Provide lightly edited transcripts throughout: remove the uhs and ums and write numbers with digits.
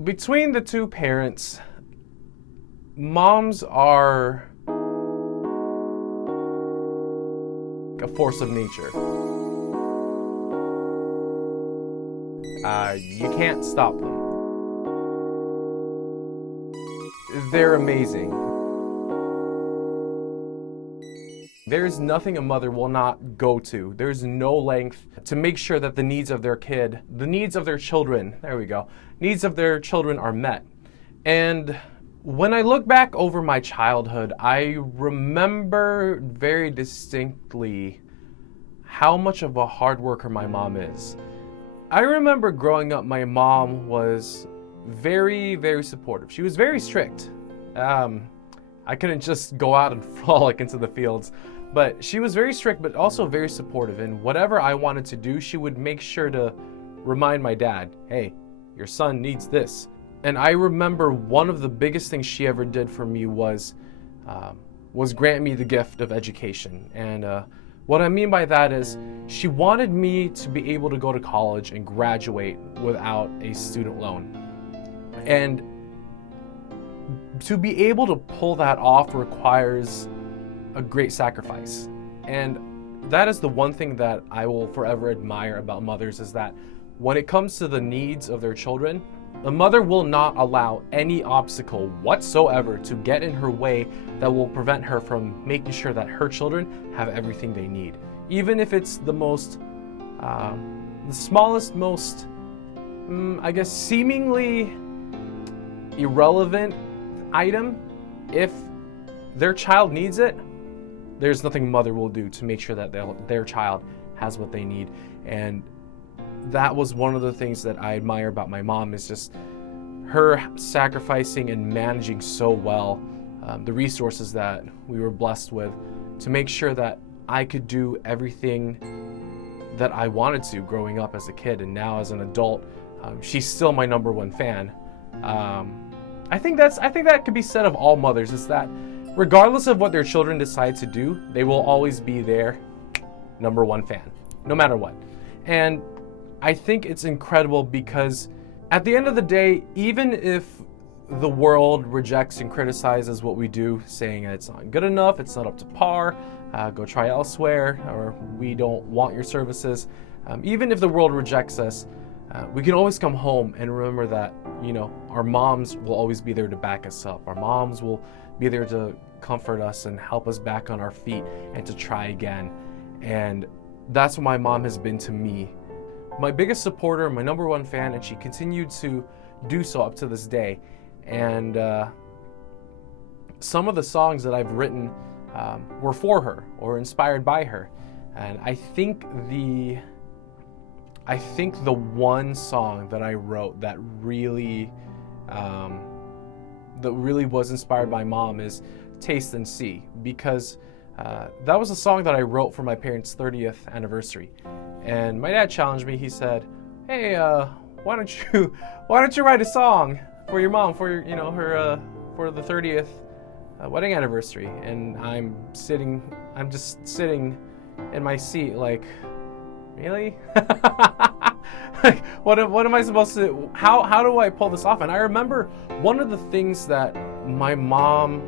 Between the two parents, moms are a force of nature. You can't stop them. They're amazing. There's nothing a mother will not go to. There's no length to make sure that the needs of their kid, the needs of their children, there we go, needs of their children are met. And when I look back over my childhood, I remember very distinctly how much of a hard worker my mom is. I remember growing up, my mom was very, very supportive. She was very strict. I couldn't just go out and frolic into the fields, but she was very strict, but also very supportive. And whatever I wanted to do, she would make sure to remind my dad, hey, your son needs this. And I remember one of the biggest things she ever did for me was grant me the gift of education. And what I mean by that is she wanted me to be able to go to college and graduate without a student loan. And to be able to pull that off requires a great sacrifice. And that is the one thing that I will forever admire about mothers, is that when it comes to the needs of their children, a mother will not allow any obstacle whatsoever to get in her way that will prevent her from making sure that her children have everything they need. Even if it's the most, the smallest, most, seemingly irrelevant item, if their child needs it, there's nothing a mother will do to make sure that their child has what they need. And that was one of the things that I admire about my mom, is just her sacrificing and managing so well the resources that we were blessed with to make sure that I could do everything that I wanted to growing up as a kid. And now as an adult, she's still my number one fan. I think that could be said of all mothers, is that regardless of what their children decide to do, they will always be their number one fan, no matter what. And I think it's incredible because at the end of the day, even if the world rejects and criticizes what we do, saying it's not good enough, it's not up to par, go try elsewhere, or we don't want your services, even if the world rejects us, we can always come home and remember that, our moms will always be there to back us up. Our moms will be there to comfort us and help us back on our feet and to try again. And that's what my mom has been to me. My biggest supporter, my number one fan, and she continued to do so up to this day. And some of the songs that I've written were for her or inspired by her. And I think the one song that I wrote that really was inspired by Mom is Taste and See, because that was a song that I wrote for my parents' 30th anniversary. And my dad challenged me. He said, hey, why don't you write a song for your mom for her for the 30th wedding anniversary? And I'm just sitting in my seat like, really? Like, what am I supposed to, how do I pull this off? And I remember one of the things that my mom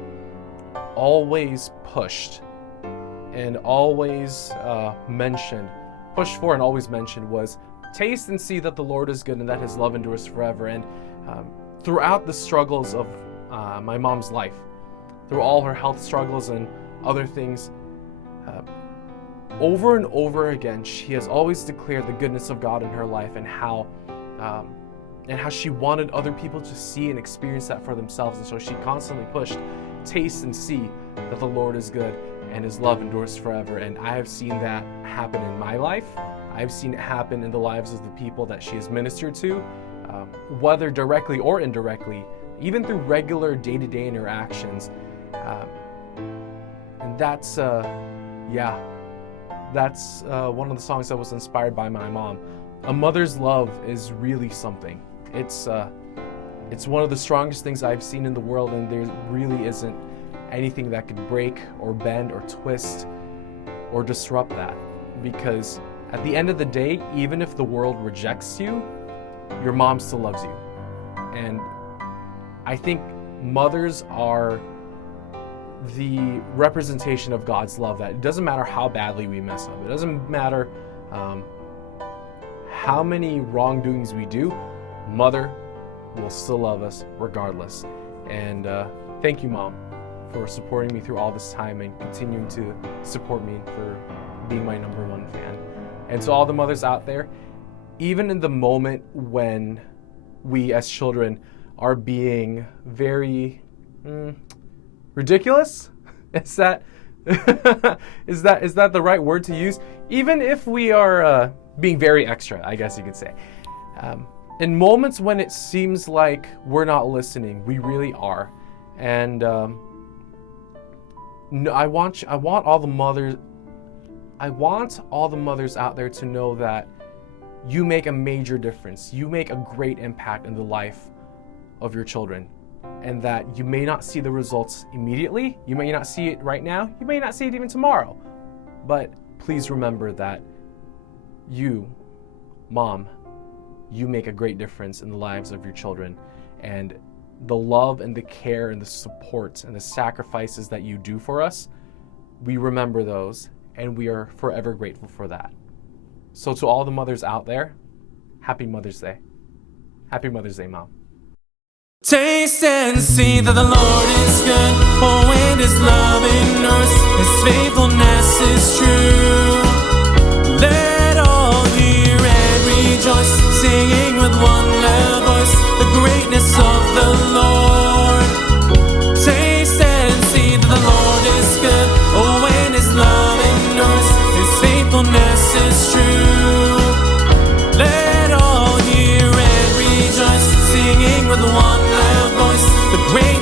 always pushed and always pushed for and always mentioned was, taste and see that the Lord is good and that his love endures forever. And throughout the struggles of my mom's life, through all her health struggles and other things, over and over again, she has always declared the goodness of God in her life, and how she wanted other people to see and experience that for themselves. And so she constantly pushed, taste and see that the Lord is good and his love endures forever. And I have seen that happen in my life. I've seen it happen in the lives of the people that she has ministered to, whether directly or indirectly, even through regular day-to-day interactions. And that's one of the songs that was inspired by my mom. A mother's love is really something. It's one of the strongest things I've seen in the world, and there really isn't anything that could break or bend or twist or disrupt that. Because at the end of the day, even if the world rejects you, your mom still loves you. And I think mothers are the representation of God's love, that it doesn't matter how badly we mess up. It doesn't matter how many wrongdoings we do, Mother will still love us regardless. And thank you, Mom, for supporting me through all this time and continuing to support me, for being my #1 fan. And to all the mothers out there, even in the moment when we as children are being very ridiculous, is that is that the right word to use? Even if we are being very extra, I guess you could say. In moments when it seems like we're not listening, we really are. And I want all the mothers out there to know that you make a major difference. You make a great impact in the life of your children, and that you may not see the results immediately. You may not see it right now. You may not see it even tomorrow. But please remember that you, Mom, you make a great difference in the lives of your children. And the love and the care and the support and the sacrifices that you do for us, we remember those, and we are forever grateful for that. So to all the mothers out there, happy Mother's Day. Happy Mother's Day, Mom. Taste and see that the Lord is good. Oh, and His love endures, His faithfulness is true. Let all hear and rejoice, singing with one loud voice the greatness of the Lord. Taste and see that the Lord is good. Oh, and His love endures, His faithfulness is true. Let all hear and rejoice, singing with one loud voice the greatness